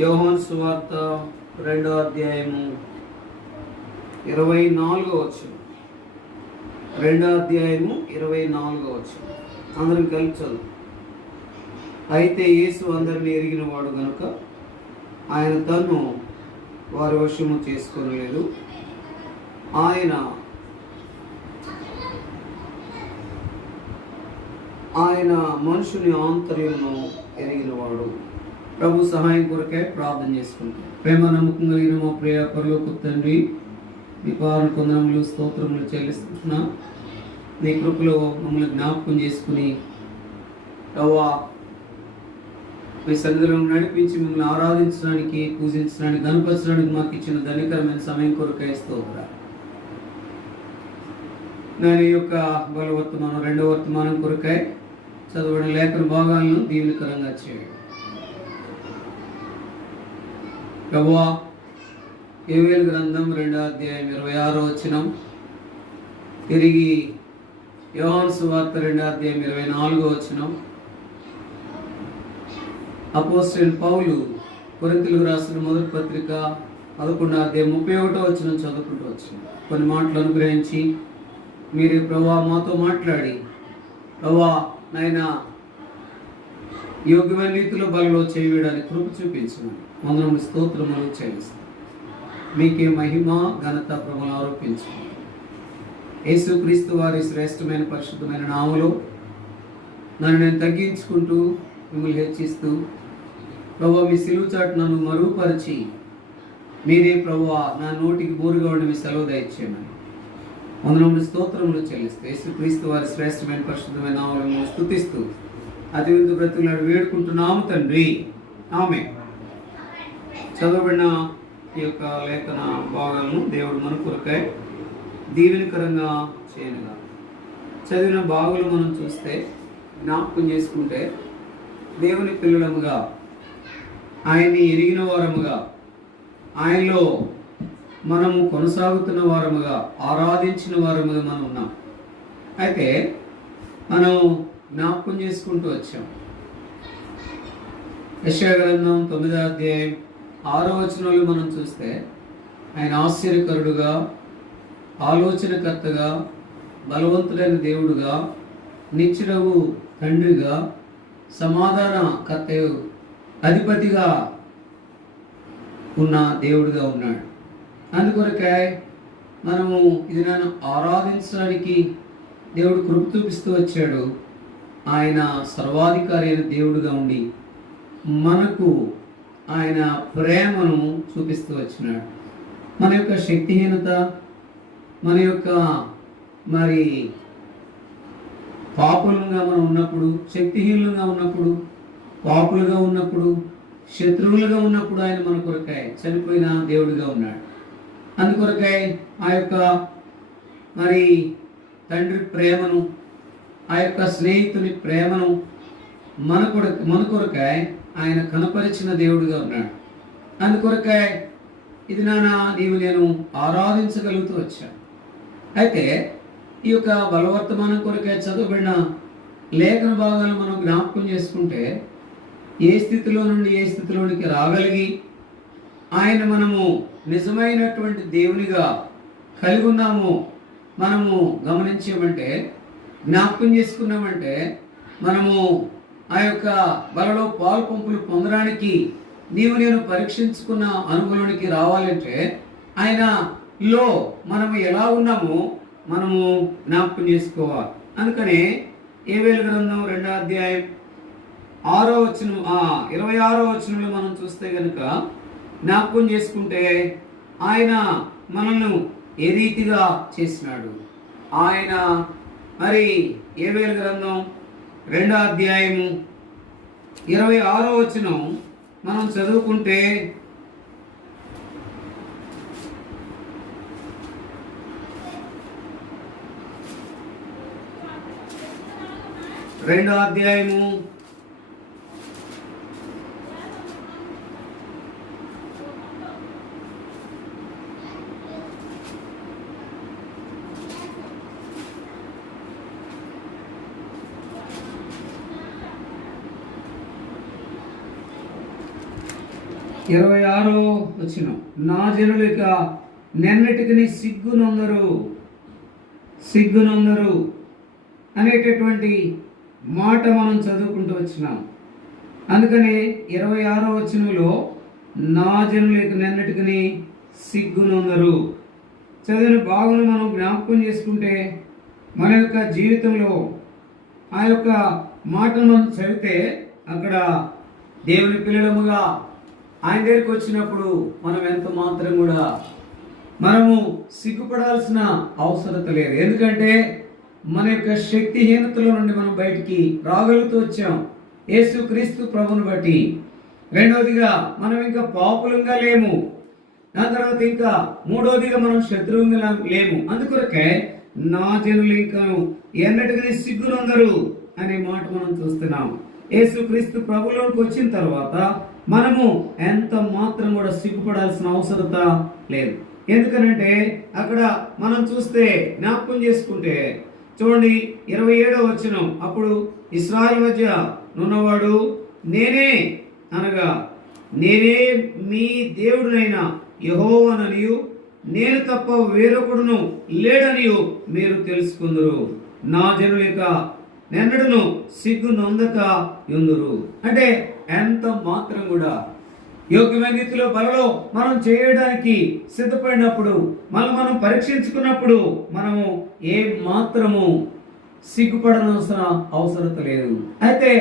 యోహాను సువార్త 2వ అధ్యాయము 24వ వచనం. 2వ అధ్యాయము 24వ వచనం. అందరం కలిసి చదువు. అయితే యేసు అందరిని ఎరిగిన వాడు గనుక ఆయన తన్ను వారి వశము చేసుకోలేదు. ఆయన మనుషుని ఆంతర్యమును ఎరిగినవాడు. ప్రభు సహాయం కొరకే ప్రార్థన చేసుకుంటాం. ప్రేమ నమ్మకం కలిగిన మా ప్రియ పరలోక తండ్రి, మీ పాలన కొందరములు స్తోత్రములు చెల్లిస్తున్నా. నీ కృపలో మమ్మల్ని జ్ఞాపకం చేసుకుని ప్రభా మీ సన్నిధిలో నడిపించి మిమ్మల్ని ఆరాధించడానికి, పూజించడానికి, గణపరచడానికి మాకు ఇచ్చిన ధనికరమైన సమయం కొరకై స్తోత్రాలు. నేను ఈ యొక్క బలవర్తమానం 2వ వర్తమానం కొరకై చదవబడిన లేఖన భాగాలను దీవెనకరంగా చేయండి. ప్రభువా, యోవేలు గ్రంథం 2వ అధ్యాయం 26వ వచనం, తిరిగి యోహాను సువార్త 2వ అధ్యాయం 24వ వచనం, అపోస్తలుడైన పౌలు కొరింథీయులకు రాసిన మొదటి పత్రిక 11వ అధ్యాయం 31వ వచనం చదువుకుంటూ వచ్చింది. కొన్ని మాటలు అనుగ్రహించి మీరే ప్రభువా మాతో మాట్లాడి, ప్రభువా నాయన యోగ్యమైన రీతిలో బలలో చేయడానికి కృప చూపించమని వందనములు స్తోత్రములు చెల్లిస్తాం. మీకే మహిమ ఘనత ప్రభువును ఆరోపించండి. యేసుక్రీస్తు వారి శ్రేష్టమైన పరిశుద్ధమైన నామములో నన్ను నేను తగ్గించుకుంటూ మిమ్మల్ని హెచ్చిస్తూ, ప్రభువా మీ సిలువ చాటు నన్ను మరుగుపరిచి మీరే ప్రభువా నా నోటికి బోరుగా ఉండి మీ సెలవు దయచేయమని వందనములు స్తోత్రములు చెల్లిస్తూ యేసుక్రీస్తు వారి శ్రేష్టమైన పరిశుద్ధమైన నామములను స్తుతిస్తూ అతి విందు బ్రతుకులాడు వేడుకుంటున్నాము తండ్రి, ఆమేన్. చదవబడిన ఈ యొక్క లేఖన భాగాలను దేవుడు మన కొరకై దీవెనకరంగా చేయనుగా. చదివిన భాగాలు మనం చూస్తే, జ్ఞాపకం చేసుకుంటే, దేవుని పిల్లలముగా, ఆయన్ని ఎరిగిన వారముగా, ఆయనలో మనము కొనసాగుతున్న వారముగా, ఆరాధించిన వారముగా మనం ఉన్నాం. అయితే మనం జ్ఞాపకం చేసుకుంటూ వచ్చాం. యెషయా గ్రంథం 9వ అధ్యాయం 6వ వచనంలో మనం చూస్తే, ఆయన ఆశ్చర్యకరుడుగా, ఆలోచనకర్తగా, బలవంతుడైన దేవుడుగా, నిత్యుడగు తండ్రిగా, సమాధానకర్తయు అధిపతిగా ఉన్న దేవుడుగా ఉన్నాడు. అందుకొరకే మనము ఇది నన్ను ఆరాధించడానికి దేవుడు కృప చూపిస్తూ వచ్చాడు. ఆయన సర్వాధికారి అయిన దేవుడుగా ఉండి మనకు ఆయన ప్రేమను చూపిస్తూ వచ్చినాడు. మన యొక్క శక్తిహీనత, మన యొక్క మరి పాపులుగా మనం ఉన్నప్పుడు, శక్తిహీనులుగా ఉన్నప్పుడు, పాపులుగా ఉన్నప్పుడు, శత్రువులుగా ఉన్నప్పుడు ఆయన మన కొరకై చనిపోయిన దేవుడిగా ఉన్నాడు. అందుకొరకై ఆ యొక్క మరి తండ్రి ప్రేమను, ఆ యొక్క స్నేహితుని ప్రేమను మన కొరకై ఆయన కనపరిచిన దేవుడిగా ఉన్నాడు. అందుకొరకై ఇది నీవు నేను ఆరాధించగలుగుతూ వచ్చాను. అయితే ఈ యొక్క బలవర్తమానం కొరకై చదవబడిన లేఖన భాగాలను మనం జ్ఞాపకం చేసుకుంటే, ఏ స్థితిలో నుండి ఏ స్థితిలోనికి రాగలిగి ఆయన మనము నిజమైనటువంటి దేవునిగా కలిగి ఉన్నాము మనము గమనించామంటే, జ్ఞాపకం చేసుకున్నామంటే, మనము ఆ యొక్క బలలో పాలు పంపులు పొందడానికి నీవు నేను పరీక్షించుకున్న అనుభవానికి రావాలంటే ఆయనలో మనము ఎలా ఉన్నామో మనము జ్ఞాపకం చేసుకోవాలి. అందుకనే యోవేలు గ్రంథం 2వ అధ్యాయం 6వ వచనం 26వ వచనంలో మనం చూస్తే కనుక జ్ఞాపకం చేసుకుంటే, ఆయన మనల్ని ఏ రీతిగా చేసినాడు. ఆయన మరి యోవేలు గ్రంథం 2వ అధ్యాయము 26వ వచనం మనం చదువుకుంటే, రెండో అధ్యాయము 26వ 26వ వచనం, నా జనులు ఇక నెన్నటికి సిగ్గునొందరు అనేటటువంటి మాట మనం చదువుకుంటూ వచ్చినాం. అందుకని 26వ వచనంలో నా జనులు ఇక నెన్నటికి సిగ్గునొందరు చదివిన భాగం మనం జ్ఞాపకం చేసుకుంటే మన యొక్క జీవితంలో ఆ యొక్క మాటను మనం చదివితే అక్కడ దేవుని పిల్లలముగా ఆయన దగ్గరికి వచ్చినప్పుడు మనం ఎంత మాత్రం కూడా మనము సిగ్గుపడాల్సిన అవసరత లేదు. ఎందుకంటే మన యొక్క శక్తిహీనతలో నుండి మనం బయటికి రాగలుగుతూ వచ్చాం యేసుక్రీస్తు ప్రభుని బట్టి. రెండవదిగా మనం ఇంకా పాపులంగా లేము. దాని తర్వాత ఇంకా మూడవదిగా మనం శత్రువుగా లేము. అందుకొరకే నా జనులు ఇంకా ఎన్నటికీ సిగ్గునొందరు అనే మాట మనం చూస్తున్నాం. యేసుక్రీస్తు ప్రభులోకి వచ్చిన తర్వాత మనము ఎంత మాత్రం కూడా సిగ్గుపడాల్సిన అవసరత లేదు. ఎందుకనంటే అక్కడ మనం చూస్తే జ్ఞాపకం చేసుకుంటే చూడండి 27వ వచనం, అప్పుడు ఇశ్రాయేలు మధ్య నున్నవాడు నేనే అనగా నేనే మీ దేవుడినైన యెహోవాననియు నేను తప్ప వేరొకడును లేడనియు మీరు తెలుసుకుందురు. నా జనులిక నెన్నడును సిగ్గు నొందక యుందురు. అంటే ఎంత మాత్రం కూడా యోగ్యమైన రీతిలో బలలో మనం చేయడానికి సిద్ధపడినప్పుడు మనం పరీక్షించుకున్నప్పుడు మనము ఏ మాత్రము సిగ్గుపడనవసర అవసరత లేదు. అయితే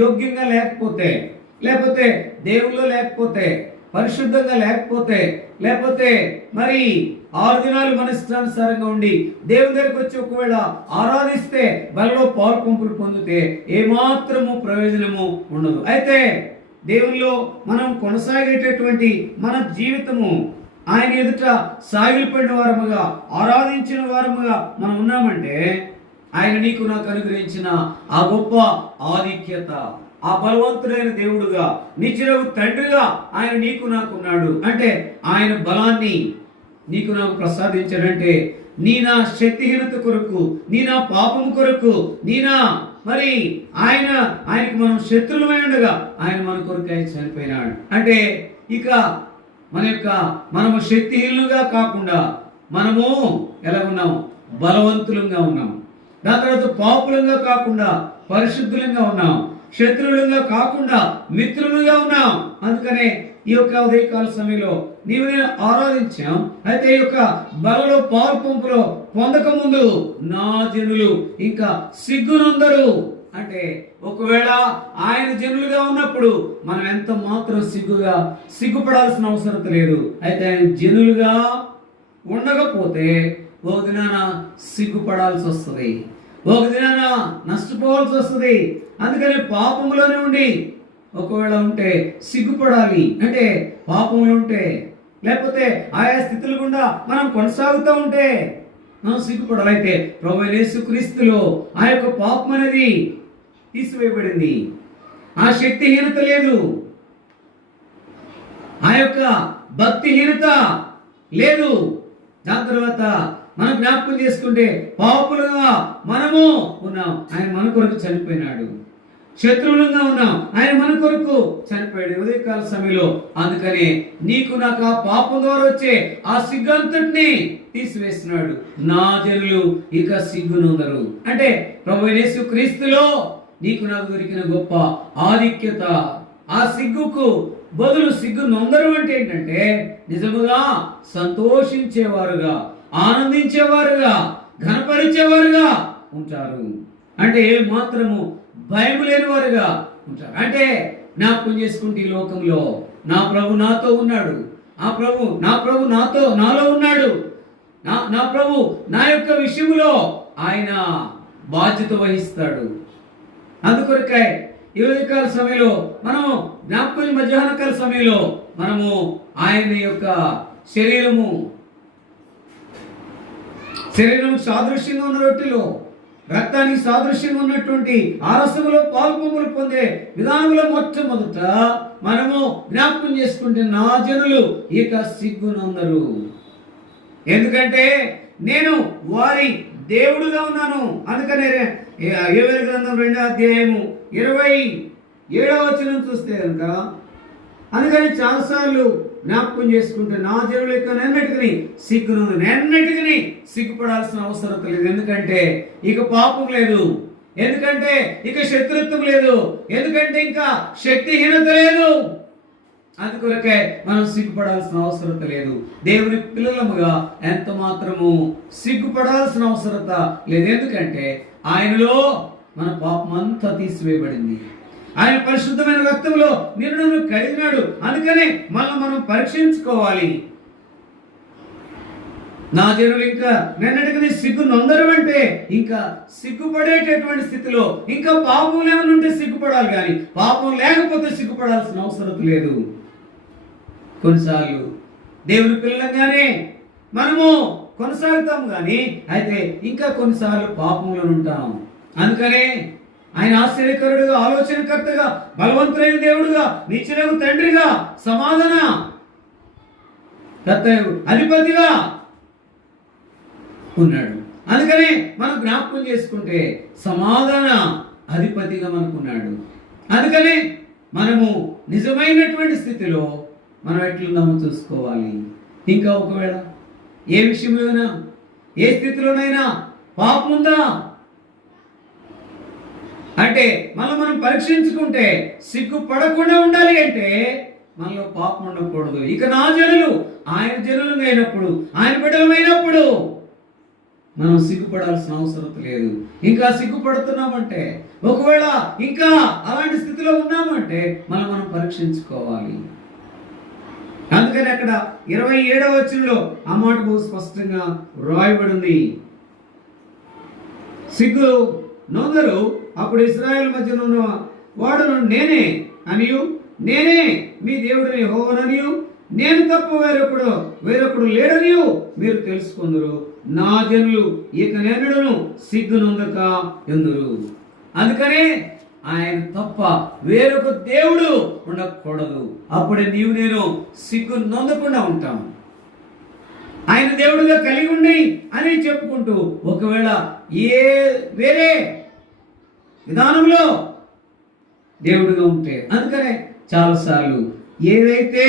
యోగ్యంగా లేకపోతే దేవుల్లో లేకపోతే పరిశుద్ధంగా లేకపోతే మరి 6 దినాలు మన ఇష్టానుసారంగా ఉండి దేవుని దగ్గరికి వచ్చి ఒకవేళ ఆరాధిస్తే బలలో పాల్పంపులు పొందితే ఏమాత్రము ప్రయోజనము ఉండదు. అయితే దేవునిలో మనం కొనసాగేటటువంటి మన జీవితము ఆయన ఎదుట సాగిలిపడిన వారముగా ఆరాధించిన వారముగా మనం ఉన్నామంటే ఆయన నీకు నాకు అనుగ్రహించిన ఆ గొప్ప ఆధిక్యత, ఆ బలవంతుడైన దేవుడుగా నిత్యుడగు తండ్రిగా ఆయన నీకు నాకు ఉన్నాడు. అంటే ఆయన బలాన్ని నీకు నాకు ప్రసాదించాడంటే నీ నా శక్తిహీనత కొరకు, నీ నా పాపం కొరకు, మరి ఆయనకి మనం శత్రువులమై ఉండగా ఆయన మన కొరకు ఆయన చనిపోయినాడు. అంటే ఇక మనము శక్తిహీనులుగా కాకుండా మనము ఎలా ఉన్నాం? బలవంతులంగా ఉన్నాం. దాని తర్వాత పాపులంగా కాకుండా పరిశుద్ధులంగా ఉన్నాం. శత్రువులుగా కాకుండా మిత్రులుగా ఉన్నాం. అందుకనే ఈ యొక్క ఉదయకాల సమయంలో నీవు నేను ఆరాధించాం. అయితే ఈ యొక్క బలలో పాలు పంపులో పొందక ముందు నా జనులు ఇంకా సిగ్గునందరు. అంటే ఒకవేళ ఆయన జనులుగా ఉన్నప్పుడు మనం ఎంత మాత్రం సిగ్గుపడాల్సిన అవసరం లేదు. అయితే ఆయన జనులుగా ఉండకపోతే ఒక దినాన సిగ్గుపడాల్సి వస్తుంది, ఒక దినాన నష్టపోవాల్సి వస్తుంది. అందుకని పాపంలోనే ఉండి ఒకవేళ ఉంటే సిగ్గుపడాలి. అంటే పాపంలో ఉంటే లేకపోతే ఆయా స్థితులు గుండా మనం కొనసాగుతూ ఉంటే మనం సిగ్గుపడాలి. అయితే ప్రభువైన యేసుక్రీస్తులో ఆ యొక్క పాపం అనేది తీసివేయబడింది. ఆ శక్తిహీనత లేదు, ఆ యొక్క భక్తిహీనత లేదు. దాని తర్వాత మనం జ్ఞాపకం చేసుకుంటే పాపులుగా మనము ఉన్నాం, ఆయన మన కొరకు చనిపోయినాడు. శత్రువులుగా ఉన్నాం, ఆయన మన కొరకు చనిపోయాడు ఉదయకాల సమయంలో. అందుకని నీకు నాకు ఆ పాపం ద్వారా వచ్చే ఆ సిగ్గంతటిని తీసివేస్తున్నాడు. నా జనులు ఇక సిగ్గునొందరు. అంటే ప్రభువైన యేసుక్రీస్తులో నీకు నాకు దొరికిన గొప్ప ఆధిక్యత. ఆ సిగ్గుకు బదులు సిగ్గునొందరు అంటే ఏంటంటే నిజముగా సంతోషించేవారుగా, ఆనందించేవారుగా, ఘనపరిచేవారుగా ఉంటారు. అంటే ఏ మాత్రము భయం లేని వారుగా ఉంటారు. అంటే జ్ఞాపకం చేసుకుంటే ఈ లోకంలో నా ప్రభు నాతో ఉన్నాడు, నా ప్రభు నాలో ఉన్నాడు, నా ప్రభు నా యొక్క విషయంలో ఆయన బాధ్యత వహిస్తాడు. అందుకొరకై ఈ ఉదయకాల సమయంలో మనము జ్ఞాపకం మధ్యాహ్న కాల సమయంలో మనము ఆయన యొక్క శరీరము సాదృశ్యంగా ఉన్న రొట్టెలో రక్తానికి సాదృశ్యంగా ఉన్నటువంటి ఆరసములో పాల్పొంగులు పొందే విధానంలో మొట్టమొదట మనము జ్ఞాపకం చేసుకుంటే నా జనులు ఇక సిగ్గునొందరు. ఎందుకంటే నేను వారి దేవుడుగా ఉన్నాను. అందుకనే యోవేలు గ్రంథం 2వ అధ్యాయము 27వ వచనం చూస్తే కనుక అందుకని చాలాసార్లు జ్ఞాపకం చేసుకుంటే నా జనుల యొక్క నెన్నటికి సిగ్గును నెన్నటికి సిగ్గుపడాల్సిన అవసరం లేదు. ఎందుకంటే ఇక పాపం లేదు, ఎందుకంటే ఇక శత్రుత్వం లేదు, ఎందుకంటే ఇంకా శక్తిహీనత లేదు. అందుకొరకే మనం సిగ్గుపడాల్సిన అవసరత లేదు. దేవుని పిల్లలముగా ఎంత మాత్రము సిగ్గుపడాల్సిన అవసరత లేదు. ఎందుకంటే ఆయనలో మన పాపం అంతా తీసివేయబడింది. ఆయన పరిశుద్ధమైన రక్తంలో నిన్ను కడిగినాడు. అందుకనే మనం పరీక్షించుకోవాలి. నా జనులు ఇంకా నిన్నటికి సిగ్గు నొందరు అంటే ఇంకా సిగ్గుపడేటటువంటి స్థితిలో ఇంకా పాపం ఏమైనా ఉంటే సిగ్గుపడాలి, కానీ పాపం లేకపోతే సిగ్గుపడాల్సిన అవసరం లేదు. కొన్నిసార్లు దేవుని పిల్లలంగానే మనము కొనసాగుతాం, కానీ అయితే ఇంకా కొన్నిసార్లు పాపంలో ఉంటాం. అందుకనే ఆయన ఆశ్చర్యకరుడుగా, ఆలోచనకర్తగా, బలవంతుడైన దేవుడుగా, నిత్యుడగు తండ్రిగా, సమాధాన అధిపతిగా ఉన్నాడు. అందుకనే మనం జ్ఞాపకం చేసుకుంటే సమాధాన అధిపతిగా మనకున్నాడు. అందుకనే మనము నిజమైనటువంటి స్థితిలో మనం ఎట్లున్నామో చూసుకోవాలి. ఇంకా ఒకవేళ ఏ విషయంలోనైనా ఏ స్థితిలోనైనా పాపం ఉందా అంటే మనం పరీక్షించుకుంటే సిగ్గుపడకుండా ఉండాలి. అంటే మనలో పాపం ఉండకూడదు. ఇక నా జనులు ఆయన జనులు అయినప్పుడు, ఆయన బిడ్డలమైనప్పుడు మనం సిగ్గుపడాల్సిన అవసరం లేదు. ఇంకా సిగ్గుపడుతున్నామంటే, ఒకవేళ ఇంకా అలాంటి స్థితిలో ఉన్నామంటే మనం పరీక్షించుకోవాలి. అందుకని అక్కడ 27వ వచనంలో ఆ మాట బహు స్పష్టంగా రాయబడింది. సిగ్గు నొందరు అప్పుడు ఇశ్రాయేలు మధ్యన ఉన్న వాడును నేనే అనియు, నేనే మీ దేవుడిని యెహోవాననియు, నేను తప్ప వేరొకడు లేడనియు మీరు తెలుసుకుందరు. నా జనులు ఇక నెన్నడును సిగ్గు నొందక ఎందురు. అందుకనే ఆయన తప్ప వేరొక దేవుడు ఉండకూడదు. అప్పుడే నీవు నేను సిగ్గు నొందకుండా ఉంటాం. ఆయన దేవుడుగా కలిగి ఉండి అని చెప్పుకుంటూ ఒకవేళ వేరే విధానంలో దేవుడిగా ఉంటే, అందుకనే చాలాసార్లు ఏదైతే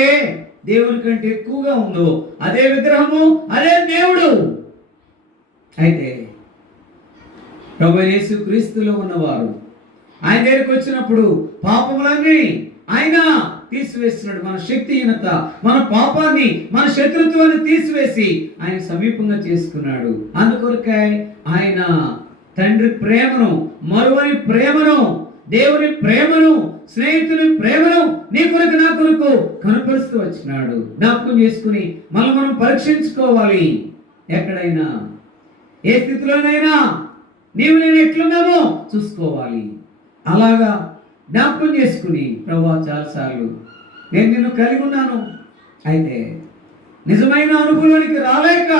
దేవుని కంటే ఎక్కువగా ఉందో అదే విగ్రహము, అదే దేవుడు. అయితే ప్రభువైన యేసు క్రీస్తులో ఉన్నవారు ఆయన దగ్గరికి వచ్చినప్పుడు పాపములన్నీ ఆయన తీసివేస్తున్నాడు. మన శక్తిహీనత, మన పాపాన్ని, మన శత్రుత్వాన్ని తీసివేసి ఆయన సమీపంగా చేసుకున్నాడు. అందుకొరకే ఆయన తండ్రి ప్రేమను, మరువని ప్రేమను, దేవుని ప్రేమను, స్నేహితుని ప్రేమను నీ కొరకు నా కొరకు కనపరుస్తూ వచ్చినాడు. జ్ఞాపకం చేసుకుని మనం పరీక్షించుకోవాలి. ఎక్కడైనా ఏ స్థితిలోనైనా నీవు నేను ఎట్లున్నామో చూసుకోవాలి. అలాగా జ్ఞాపకం చేసుకుని ప్రభువా చాలాసార్లు నేను నిన్ను కలిగి ఉన్నాను, అయితే నిజమైన అనుభవానికి రాలేక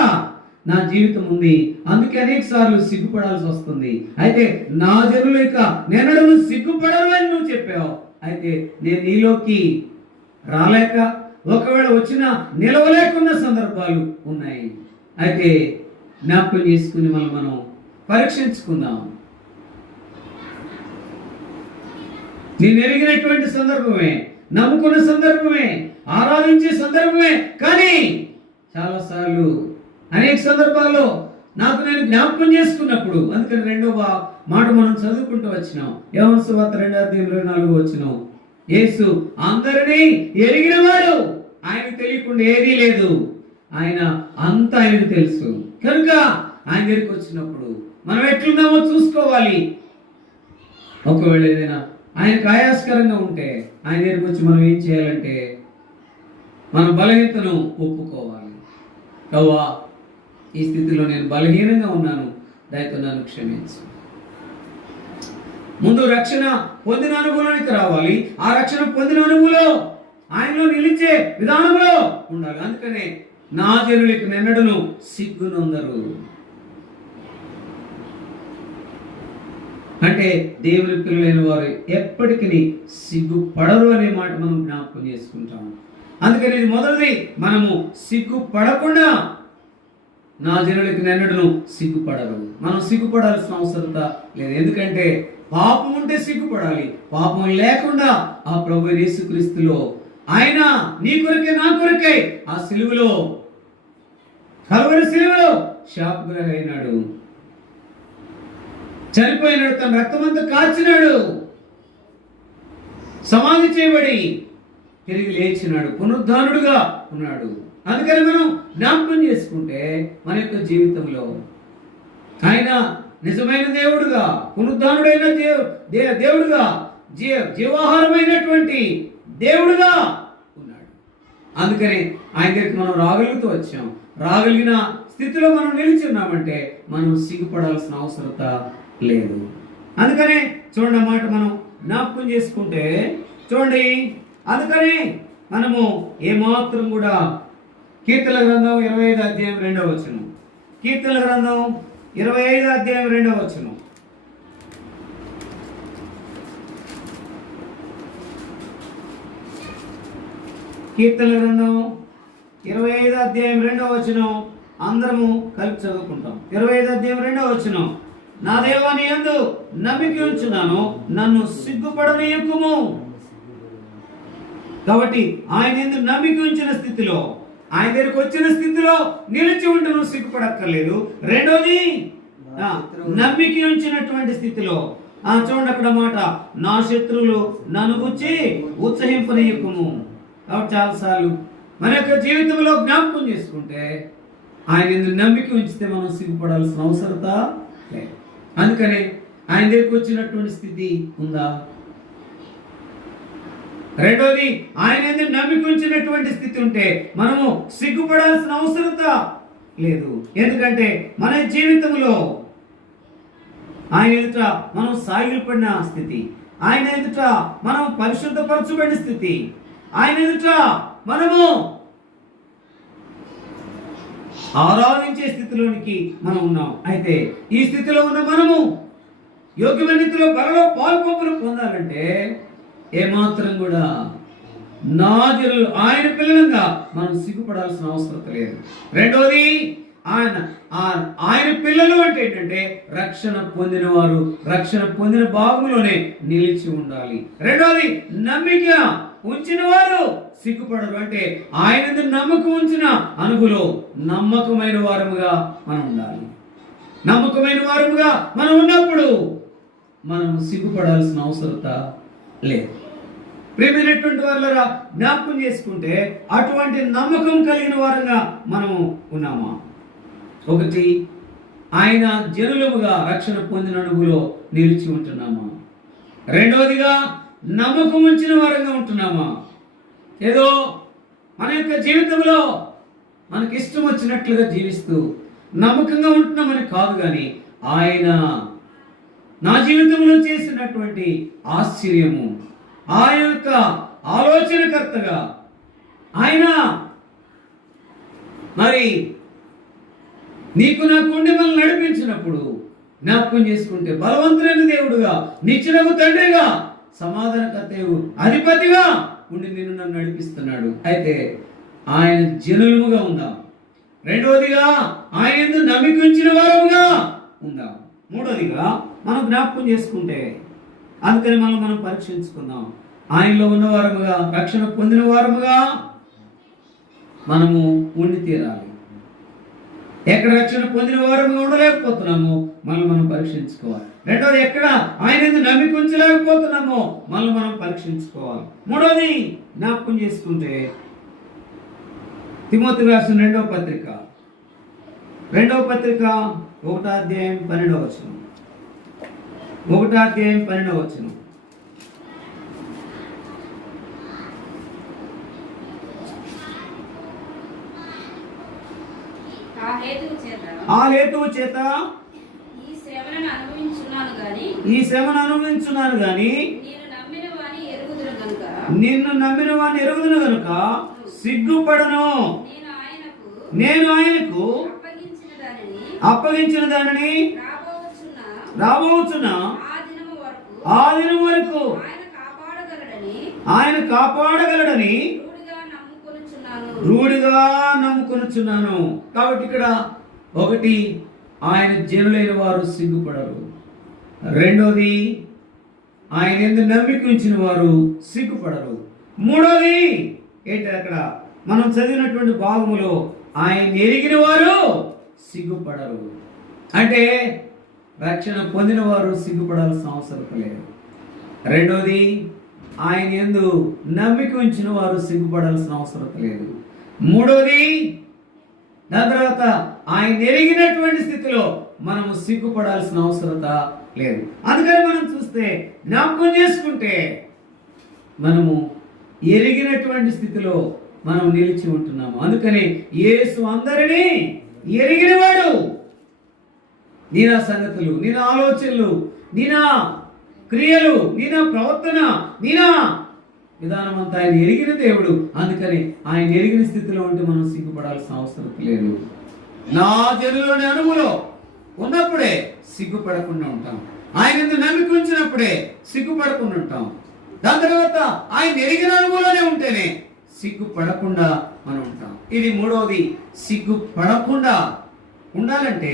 నా జీవితం ఉంది, అందుకే అనేక సార్లు సిగ్గుపడాల్సి వస్తుంది. అయితే నా జనులు ఇక నేనడు సిగ్గుపడరు అని నువ్వు చెప్పావు. అయితే నేను నీలోకి రాలేక, ఒకవేళ వచ్చినా నిలవలేకున్న సందర్భాలు ఉన్నాయి. అయితే జ్ఞాపకం చేసుకుని మనం పరీక్షించుకుందాం. నేను ఎరిగినటువంటి సందర్భమే, నమ్ముకున్న సందర్భమే, ఆరాధించే సందర్భమే, కానీ చాలాసార్లు అనేక సందర్భాల్లో నాకు నేను జ్ఞాపకం చేసుకున్నప్పుడు, అందుకని 2వ మాట మనం చదువుకుంటూ వచ్చినాం. యోహాను సువార్త 2:24 వచ్చినాం. యేసు అందరినీ ఎరిగినవాడు, ఆయనకు తెలియకుండా ఏదీ లేదు, ఆయన అంతా ఆయనకు తెలుసు. కనుక ఆయన దగ్గరికి వచ్చినప్పుడు మనం ఎట్లున్నామో చూసుకోవాలి. ఒకవేళ ఏదైనా ఆయనకు ఆయాస్కరంగా ఉంటే ఆయన దగ్గరికి వచ్చి మనం ఏం చేయాలంటే మన బలహీనతను ఒప్పుకోవాలి. ప్రభువా ఈ స్థితిలో నేను బలహీనంగా ఉన్నాను, దయతో నన్ను క్షమించు. ముందు రక్షణ పొందిన అనుభవానికి రావాలి. ఆ రక్షణ పొందిన అనుభవంలో ఆయనలో నిలిచే విధానంలో ఉండాలి. అందుకనే నా జనులకు నిన్నడును సిగ్గునొందరు అంటే దేవుని పిల్లలైన వారు ఎప్పటికీ సిగ్గుపడరు అనే మాట మనం జ్ఞాపకం చేసుకుంటాం. అందుకని ఇది మొదటిది, మనము సిగ్గుపడకుండా నా జనులకు నిన్నడును సిగ్గుపడరు. మనం సిగ్గుపడాల్సిన అవసరత లేదు. ఎందుకంటే పాపం ఉంటే సిగ్గుపడాలి, పాపం లేకుండా ఆ ప్రభువైన యేసుక్రీస్తులో ఆయన నీ కొరకే నా కొరకే ఆ సిలువలో, కల్వరి సిలువలో శాపగ్రహి అయినాడు, చనిపోయినాడు, తన రక్తమంతా కాచినాడు, సమాధి చేయబడి తిరిగి లేచినాడు, పునరుద్ధానుడుగా ఉన్నాడు. అందుకని మనం జ్ఞాపకం చేసుకుంటే మన యొక్క జీవితంలో ఆయన నిజమైన దేవుడుగా, పునరుద్ధానుడైన దేవుడుగా, జీవాహారమైనటువంటి దేవుడుగా ఉన్నాడు. అందుకని ఆయన దగ్గరికి మనం రాగలుగుతూ వచ్చాం. రాగలిగిన స్థితిలో మనం నిలిచి ఉన్నామంటే మనం సిగ్గుపడాల్సిన అవసరత లేదు. అందుకనే చూడండి, మాట మనం జ్ఞాపకం చేసుకుంటే చూడండి, అందుకని మనము ఏమాత్రం కూడా కీర్తనల గ్రంథం 25 అధ్యాయం 2వ వచనం, కీర్తనల గ్రంథం 25 అధ్యాయం 2వ వచనం, కీర్తనల గ్రంథం 25 అధ్యాయం 2వ వచనం అందరము కలిపి చదువుకుంటాం. 25 అధ్యాయం 2వ వచనం, నా దేవా నీ యందు నమ్మిక ఉంచున్నాను, నన్ను సిగ్గుపడనీయకుము. కాబట్టి ఆయన యందు నమ్మిక ఉంచిన స్థితిలో, ఆయన దగ్గరికి వచ్చిన స్థితిలో నిలిచి ఉంటే నువ్వు సిగ్గుపడక్కర్లేదు. రెండోది, నమ్మిక ఉంచినటువంటి స్థితిలో చూడండి అక్కడ మాట, నా శత్రువులు నన్ను గుచ్చి ఉత్సహింపనీయకుము. కాబట్టి చాలాసార్లు మన యొక్క జీవితంలో జ్ఞాపకం చేసుకుంటే ఆయన యందు నమ్మిక ఉంచితే మనం సిగ్గుపడాల్సిన అవసరత లేదు. అందుకనే ఆయన దగ్గరికి వచ్చినటువంటి స్థితి ఉందా? రెండోది, ఆయన యందు నమ్మిక ఉంచినటువంటి స్థితి ఉంటే మనము సిగ్గుపడాల్సిన అవసరత లేదు. ఎందుకంటే మన జీవితంలో ఆయన ఎదుట మనం సాగిలపడిన స్థితి, ఆయన ఎదుట మనం పరిశుద్ధపరచబడిన స్థితి, ఆయన ఎదుట మనము ఆరాధించే స్థితిలోనికి మనం ఉన్నాం. అయితే ఈ స్థితిలో ఉన్న మనము యోగ్యమైన రీతిలో బలలో పాల్పొంపులు పొందాలంటే ఏమాత్రం కూడా నాజరులు ఆయన పిల్లలుగా మనం సిగ్గుపడాల్సిన అవసరం లేదు. రెండోది, ఆయన పిల్లలు అంటే ఏంటంటే రక్షణ పొందిన వారు, రక్షణ పొందిన భాగంలోనే నిలిచి ఉండాలి. రెండోది, నమ్మిక ఉంచిన వారు సిగ్గుపడరు. అంటే ఆయన నమ్మకం ఉంచిన అనుగులో నమ్మకమైన వారముగా మనం ఉండాలి. నమ్మకమైన వారముగా మనం ఉన్నప్పుడు మనం సిగ్గుపడాల్సిన అవసరత లేదు. ప్రియమైనటువంటి వారులారా, జ్ఞాపకం చేసుకుంటే అటువంటి నమ్మకం కలిగిన వారంగా మనం ఉన్నామా? ఒకటి, ఆయన జనులముగా రక్షణ పొందిన అనుగులో నిలిచి ఉంటున్నామా? రెండవదిగా, నమ్మకం ఉంచిన వారంగా ఉంటున్నామా? ఏదో మన యొక్క జీవితంలో మనకి ఇష్టం వచ్చినట్లుగా జీవిస్తూ నమ్మకంగా ఉంటున్నామని కాదు, కానీ ఆయన నా జీవితంలో చేసినటువంటి ఆశ్చర్యము, ఆ యొక్క ఆలోచనకర్తగా ఆయన మరి నీకు నాకు ఉండి మనల్ని నడిపించినప్పుడు జ్ఞాపకం చేసుకుంటే బలవంతులైన దేవుడుగా, నిత్యుడగు తండ్రిగా, సమాధానకర్తయు అధిపతిగా ఉండి నిన్ను నన్ను నడిపిస్తున్నాడు. అయితే ఆయన జనులముగా ఉందాం. రెండవదిగా, ఆయన యందు నమ్మిక ఉంచిన వారముగా ఉందాం. మూడవదిగా, మనం జ్ఞాపకం చేసుకుంటే అందుకని మనం పరీక్షించుకుందాం. ఆయనలో ఉన్న వారముగా, రక్షణ పొందిన వారముగా మనము ఉండి తీరాలి. ఎక్కడ రక్షణ పొందిన వారముగా ఉండలేకపోతున్నామో మనం పరీక్షించుకోవాలి. రెండవది, ఎక్కడ ఆయన యందు నమ్మిక ఉంచలేకపోతున్నామో మనం పరీక్షించుకోవాలి. మూడవది, జ్ఞాపకం చేసుకుంటే తిమోతి రాసిన రెండవ పత్రిక 1వ అధ్యాయం 12వ వచనం, 1వ అధ్యాయం 12వ వచనం. ఆ హేతువు చేత ఈ శ్రమను అనుభవించున్నాను గాని నిన్ను నమ్మిన వాని ఎరుగుదును గనుక సిగ్గుపడను. నేను ఆయనకు అప్పగించిన దానిని రాబోచున్న ఆ దినం వరకు ఆయన కాపాడగలడని రూఢిగా నమ్ముకొనుచున్నాను. కాబట్టి ఇక్కడ ఒకటి, ఆయన జనులైన వారు సిగ్గుపడరు. రెండోది, ఆయన యందు నమ్మిక ఉంచిన వారు సిగ్గుపడరు. మూడోది, ఏంటి అక్కడ మనం చదివినటువంటి భాగములో ఆయన ఎరిగిన వారు సిగ్గుపడరు. అంటే రక్షణ పొందిన వారు సిగ్గుపడాల్సిన అవసరం లేదు. రెండోది, ఆయన యందు నమ్మిక ఉంచిన వారు సిగ్గుపడాల్సిన అవసరం లేదు. మూడోది, దాని తర్వాత ఆయన ఎరిగినటువంటి స్థితిలో మనము సిగ్గుపడాల్సిన అవసరత లేదు. అందుకని మనం చూస్తే జ్ఞాపకం చేసుకుంటే మనము ఎరిగినటువంటి స్థితిలో మనం నిలిచి ఉంటున్నాము. అందుకని యేసు అందరినీ ఎరిగినవాడు. నీ నా సంగతులు, నీ నా ఆలోచనలు, నీ నా క్రియలు, నీ నా ప్రవర్తన, నీ నా విధానం అంతా ఆయన ఎరిగిన దేవుడు. అందుకని ఆయన ఎరిగిన స్థితిలో ఉంటే మనం సిగ్గుపడాల్సిన అవసరం లేదు. నా జనులోని అనుభవంలో ఉన్నప్పుడే సిగ్గుపడకుండా ఉంటాం. ఆయన ఎందుకు నమ్మిక ఉంచినప్పుడే సిగ్గుపడకుండా ఉంటాం. దాని తర్వాత ఆయన ఎరిగిన అనుభవంలోనే ఉంటేనే సిగ్గుపడకుండా మనం ఉంటాం. ఇది మూడవది. సిగ్గుపడకుండా ఉండాలంటే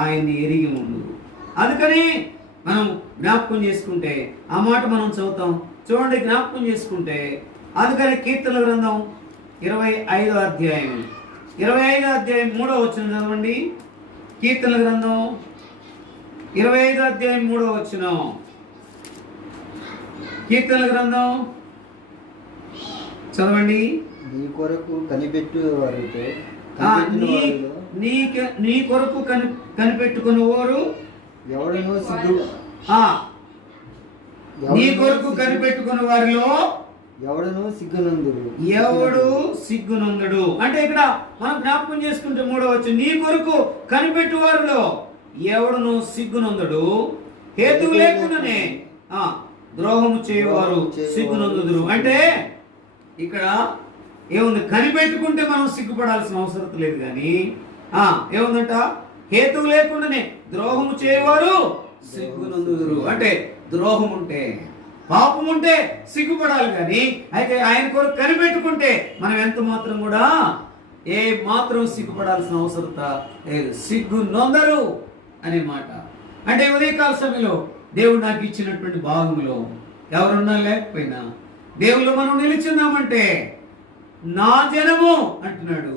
ఆయన్ని ఎరిగి ఉండు. అందుకని మనం జ్ఞాపకం చేసుకుంటే ఆ మాట మనం చదువుతాం. చూడండి, జ్ఞాపకం చేసుకుంటే అందుకని కీర్తనల గ్రంథం 25వ అధ్యాయం 3వ వచనం చదవండి. కీర్తనల గ్రంథం 25వ అధ్యాయం 3వ వచనం. కీర్తనల గ్రంథం చదవండి. నీ కొరకు కనిపెట్టు వారితో నీ కొరకు కనిపెట్టుకుని వారు ఎవడనో సిగ్గు నీ కొరకు కనిపెట్టుకున్న వారిలో ఎవడు సిగ్గునందుడు. అంటే ఇక్కడ మనం జ్ఞాపకం చేసుకుంటే మూడవ వచ్చి నీ కొరకు కనిపెట్టు వారిలో ఎవడును సిగ్గునందుడు, హేతువు లేకుండానే ద్రోహము చేయవారు సిగ్గునందుదురు. అంటే ఇక్కడ ఏముంది? కనిపెట్టుకుంటే మనం సిగ్గుపడాల్సిన అవసరం లేదు. కానీ ఏముందంట? హేతువు లేకుండానే ద్రోహము చేయవారు సిగ్గునందుదురు. అంటే ద్రోహం ఉంటే, పాపం ఉంటే సిగ్గుపడాలి. కానీ అయితే ఆయన కొరకు కనిపెట్టుకుంటే మనం ఎంత మాత్రం కూడా ఏ మాత్రం సిగ్గుపడాల్సిన అవసరత లేదు. సిగ్గు నొందరు అనే మాట. అంటే ఉదయకాల సమయంలో దేవుడు నాకు ఇచ్చినటువంటి భాగంలో ఎవరున్నా లేకపోయినా దేవుళ్ళు మనం నిలిచిందామంటే నా జనము అంటున్నాడు.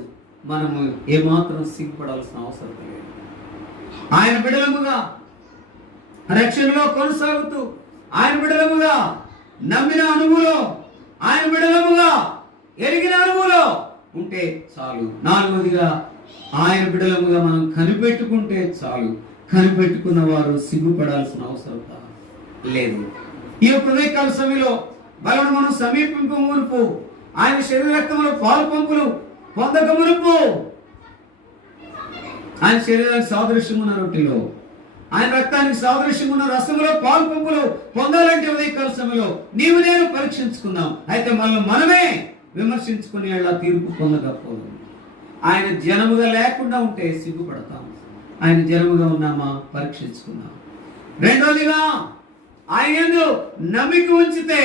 మనము ఏమాత్రం సిగ్గుపడాల్సిన అవసరం లేదు. ఆయన బిడలముగా రక్షణలో కొనసాగుతూ, ఆయన బిడలముగా నమ్మిన అనుభవంలో, ఆయన బిడలముగా ఎరిగిన అనుభవంలో ఉంటే చాలు. నాలుగవదిగా ఆయన బిడలముగా మనం కనిపెట్టుకుంటే చాలు. కనిపెట్టుకున్న వారు సిగ్గుపడాల్సిన అవసరం లేదు. ఈ యొక్క ఉదయకాల సమయంలో బలను మనం సమీపింపు మునుపు, ఆయన శరీర రక్తంలో పాలు పంపులు పొందక మునుపు, ఆయన శరీరానికి సాదృశ్యం ఉన్న రొట్టెలో, ఆయన రక్తానికి సాదృశ్యం ఉన్న రసములో పాలు పంపులు పొందాలంటే ఉదయకాల సమయంలో నీవు నేను పరీక్షించుకుందాం. అయితే మనమే విమర్శించుకుని అలా తీర్పు పొందకపోదు. ఆయన జనముగా లేకుండా ఉంటే సిగ్గుపడతాం. ఆయన జనముగా ఉన్నామా పరీక్షించుకుందాం. రెండోదిగా ఆయన నమ్మిక ఉంచితే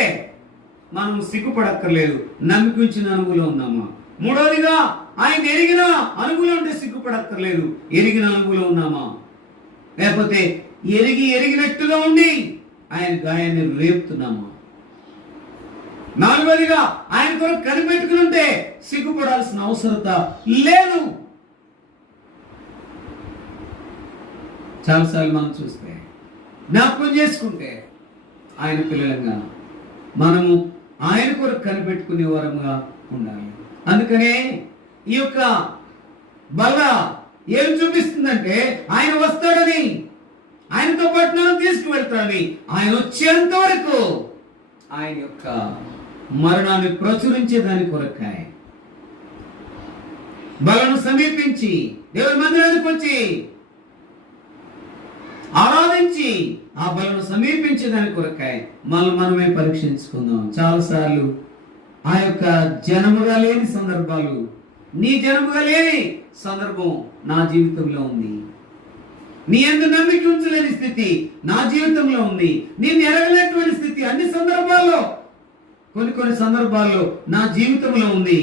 మనం సిగ్గుపడక్కర్లేదు. నమ్మిక ఉంచిన అనుభవంలో ఉన్నామా. మూడోదిగా ఆయన ఎరిగిన అనుభవం ఉంటే సిగ్గుపడక్కర్లేదు. ఎరిగిన అనుభవంలో ఉన్నామా, లేకపోతే ఎరిగినట్టుగా ఉండి ఆయన గాయాన్ని రేపుతున్నామా. నాలుగోదిగా ఆయన కొరకు కనిపెట్టుకుని ఉంటే సిగ్గుపడాల్సిన అవసరత లేదు. చాలాసార్లు మనం చూస్తే, జ్ఞాపకం చేసుకుంటే ఆయన పిల్లలంగా మనము ఆయన కొరకు కనిపెట్టుకునే వారంగా ఉండాలి. అందుకనే ఈ యొక్క బల్ల ఏం చూపిస్తుందంటే ఆయన వస్తాడని, ఆయనతో పాటు నన్ను తీసుకువెళ్తాడని, ఆయన వచ్చేంత వరకు ఆయన యొక్క మరణాన్ని ప్రచురించేదాని కొరకాయ బలను సమీపించి దేవుని మందిరానికి వచ్చి ఆరాధించి ఆ బలను సమీపించేదాని కొరకాయ మనమే పరీక్షించుకుందాం. చాలాసార్లు ఆ యొక్క జనముగా లేని సందర్భాలు, నీ జనముగా లేని సందర్భం నా జీవితంలో ఉంది. నీ యందు నమ్మిక ఉంచలేని స్థితి నా జీవితంలో ఉంది. నేను ఎరగలేటువంటి స్థితి అన్ని సందర్భాల్లో, కొన్ని సందర్భాల్లో నా జీవితంలో ఉంది.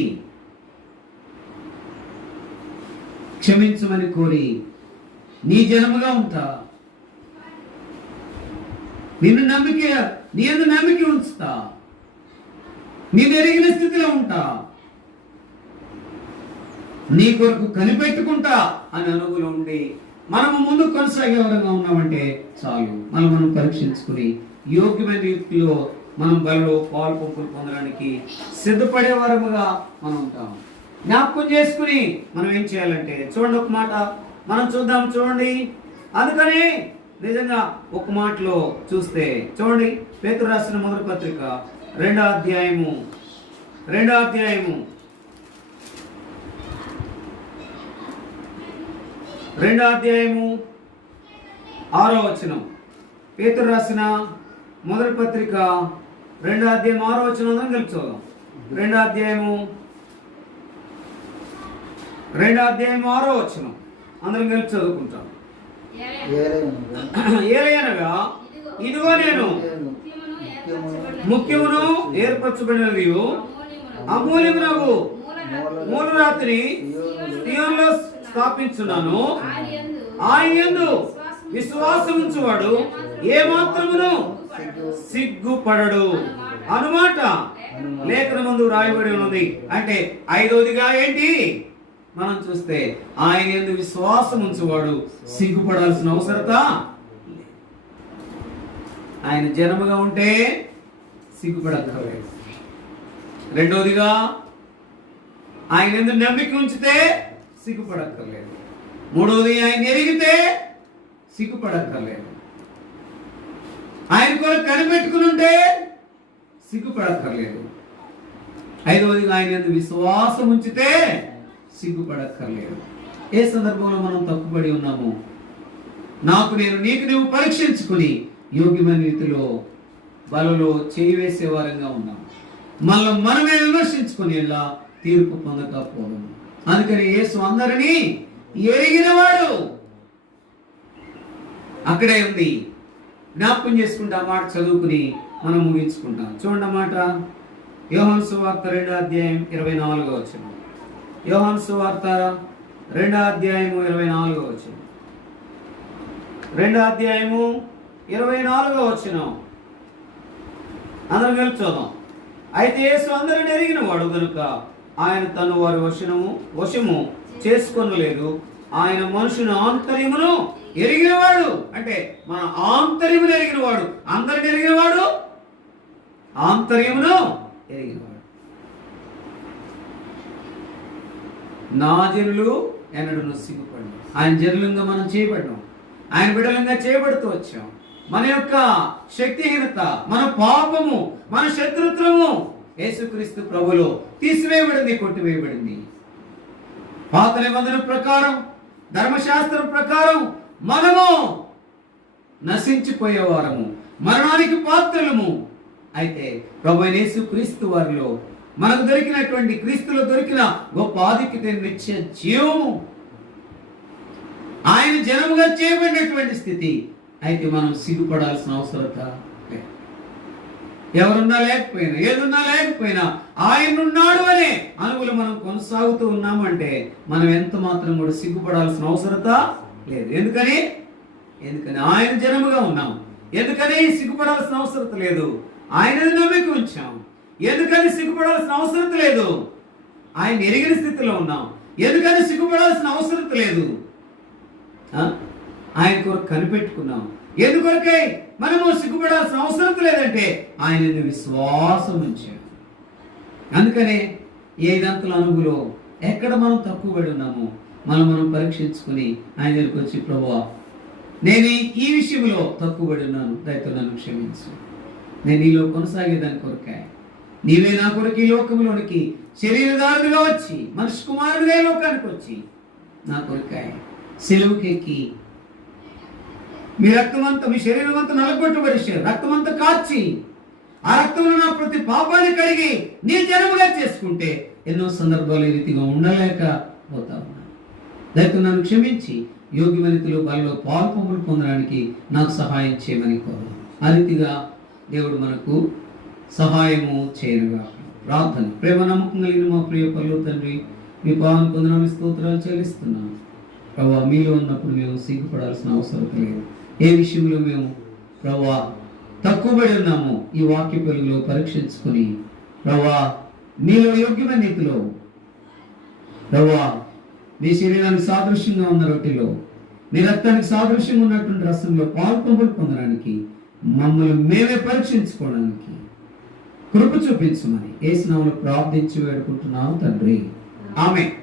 క్షమించమని కోరి నీ జనముగా ఉంటా. నీ యందు నమ్మిక ఉంచుతా. నేను ఎరిగిన స్థితిలో ఉంటా. నీ కొరకు కనిపెట్టుకుంటా అని అనుగులో ఉండి మనము ముందు కొనసాగే వరంగా ఉన్నామంటే చాలు. మనం పరీక్షించుకుని యోగ్యమైన రీతిలో మనం బలలో పాలు పంపులు పొందడానికి సిద్ధపడే వరముగా మనం ఉంటాం. జ్ఞాపకం చేసుకుని మనం ఏం చేయాలంటే చూడండి, ఒక మాట మనం చూద్దాం. చూడండి, అందుకని నిజంగా ఒక మాటలో చూస్తే చూడండి, పేతురు రాసిన మొదటి పత్రిక 2వ అధ్యాయము 6వ వచనం. పేతురు రాసిన మొదటి పత్రిక 2వ అధ్యాయం 6వ వచనం అందరం కలిపి చూద్దాం. 2వ అధ్యాయం 6వ వచనం అందరం కలిపి చదువుకుంటాం. ఏలయనగా ఇదిగో నేను ముఖ్యమును ఏర్పరచబడినది అమూల్యమునగు మూలరాతిని సియోనులో స్థాపించున్నాను. ఆయనందు విశ్వాసం ఉంచువాడు ఏమాత్రమును సిగ్గుపడడు అన్నమాట లేఖన ముందు రాయబడి ఉన్నది. అంటే 5వదిగా ఏంటి మనం చూస్తే, ఆయన యందు విశ్వాసం ఉంచువాడు సిగ్గుపడాల్సిన అవసరత. ఆయన జనముగా ఉంటే సిగ్గుపడక్కర్లేదు. 2వదిగా ఆయన యందు నమ్మిక ఉంచితే సిగ్గుపడక్కర్లేదు. 3వది ఆయన ఎరిగితే సిగ్గుపడక్కర్లేదు. ఆయన కొరకు కనిపెట్టుకుని ఉంటే సిగ్గుపడక్కర్లేదు. 5వదిగా ఆయన యందు విశ్వాసం ఉంచితే సిగ్గుపడక్కర్లేదు. ఏ సందర్భంలో మనం తప్పుపడి ఉన్నాము? నాకు నేను నీకు నువ్వు పరీక్షించుకుని యోగ్యమైన రీతిలో బలలో చేయి వేసే వారంగా ఉన్నాము. మనమే విమర్శించుకుని ఇలా తీర్పు పొందకపోవడం. అందుకని యేసు అందరినీ ఎరిగినవాడు అక్కడే ఉంది. జ్ఞాపకం చేసుకుంటే ఆ మాట చదువుకుని మనం ముగించుకుంటాం. చూడండి మాట, యోహాను సువార్త 2వ అధ్యాయం 24వ వచనం. యోహాను సువార్త 2వ అధ్యాయము 24వ వచనం. 2వ అధ్యాయము 24వ వచనం అందరం కలిపి చూద్దాం. అయితే యేసు అందరిని ఎరిగిన వాడు గనుక ఆయన తను వారి వశము చేసుకొనలేదు. ఆయన మనుషుని ఆంతర్యమును ఎరిగినవాడు. అంటే మన ఆంతర్యమును ఎరిగినవాడు, అందరిని ఎరిగినవాడు, ఆంతర్యమును ఎరిగినవాడు. నా జనులు ఎన్నడూ సిగ్గుపడ్డాం. ఆయన జనులంగా మనం చేయబడ్డాం, ఆయన బిడ్డలంగా చేయబడుతూ వచ్చాం. మన యొక్క శక్తిహీనత, మన పాపము, మన శత్రుత్వము యేసుక్రీస్తు ప్రభులో తీసివేయబడింది, కొట్టివేయబడింది. పాత నిబంధన ప్రకారం, ధర్మశాస్త్రం ప్రకారం మనము నశించిపోయేవారము, మరణానికి పాత్రలము. అయితే ప్రభు యేసుక్రీస్తు వారిలో మనకు దొరికినటువంటి, క్రీస్తులో దొరికిన గొప్ప ఆధిక్యత నిత్య జీవము, ఆయన జనముగా చేయబడినటువంటి స్థితి. అయితే మనం సిగ్గుపడాల్సిన అవసరత లేదు. ఎవరున్నా లేకపోయినా, ఏదున్నా లేకపోయినా ఆయనున్నాడు అనే అనుగులు మనం కొనసాగుతూ ఉన్నామంటే మనం ఎంత మాత్రం కూడా సిగ్గుపడాల్సిన అవసరత లేదు. ఎందుకని ఆయన జనముగా ఉన్నాం. ఎందుకని సిగ్గుపడాల్సిన అవసరత లేదు? ఆయన నమ్మిక ఉంచాం. ఎందుకని సిగ్గుపడాల్సిన అవసరత లేదు? ఆయన ఎరిగిన స్థితిలో ఉన్నాం. ఎందుకని సిగ్గుపడాల్సిన అవసరత లేదు? ఆయన కొరకు కనిపెట్టుకున్నాం. ఎందుకొరకై మనము సిగ్గుపడాల్సిన అవసరం లేదంటే ఆయన విశ్వాసం ఉంచాడు. అందుకనే ఏ దంతల అనుగులో ఎక్కడ మనం తక్కువ పడి ఉన్నామో మనం పరీక్షించుకుని ఆయన దగ్గరికి వచ్చి, ప్రభువా నేను ఈ విషయంలో తక్కువ పడి ఉన్నాను, దయతో నన్ను క్షమించు. నేను నీలో కొనసాగేదాని కొరకాయ నీవే నా కొరకు ఈ లోకంలోనికి శరీరదారుడిగా వచ్చి, మనిషి కుమారుడిగా ఈ లోకానికి వచ్చి నా కొరకాయ సెలవుకెక్కి మీ రక్తమంతా, మీ శరీరం అంతా నలగొట్టబడి రక్తమంతా కాచి ఆ రక్తంలో నా ప్రతి పాపాన్ని కడిగి నీ జనముగా చేసుకుంటే ఎన్నో సందర్భాలు ఈ రీతిగా ఉండలేకపోతా ఉన్నాను. దయతో నన్ను క్షమించి యోగ్యమైన రీతిలో బలలో పాలు పంపులు పొందడానికి నాకు సహాయం చేయమని కోరు. ఆ రీతిగా దేవుడు మనకు సహాయము చేయనుగా. ప్రార్థన. ప్రేమ నమ్మకం కలిగిన మా ప్రియ పరలోక తండ్రి, మీ పాలన పొందడానికి స్తోత్రాలు చెల్లిస్తున్నాను. ప్రభావ మీలో ఉన్నప్పుడు మేము సిగ్గుపడాల్సిన అవసరం లేదు. ఏ విషయంలో మేము ప్రభా తక్కువబడి ఉన్నామో ఈ వాక్య వెలుగులో పరీక్షించుకుని ప్రభా మీలో యోగ్యమైన రీతిలో ప్రభా మీ శరీరానికి సాదృశ్యంగా ఉన్న రొట్టెలో, మీ రక్తానికి సాదృశ్యంగా ఉన్నటువంటి రసంలో పాల్పొంపులు పొందడానికి, మమ్మల్ని మేమే పరీక్షించుకోవడానికి కృప చూపించమని యేసు నామములో ప్రార్థించి వేడుకుంటున్నాం తండ్రి. ఆమేన్.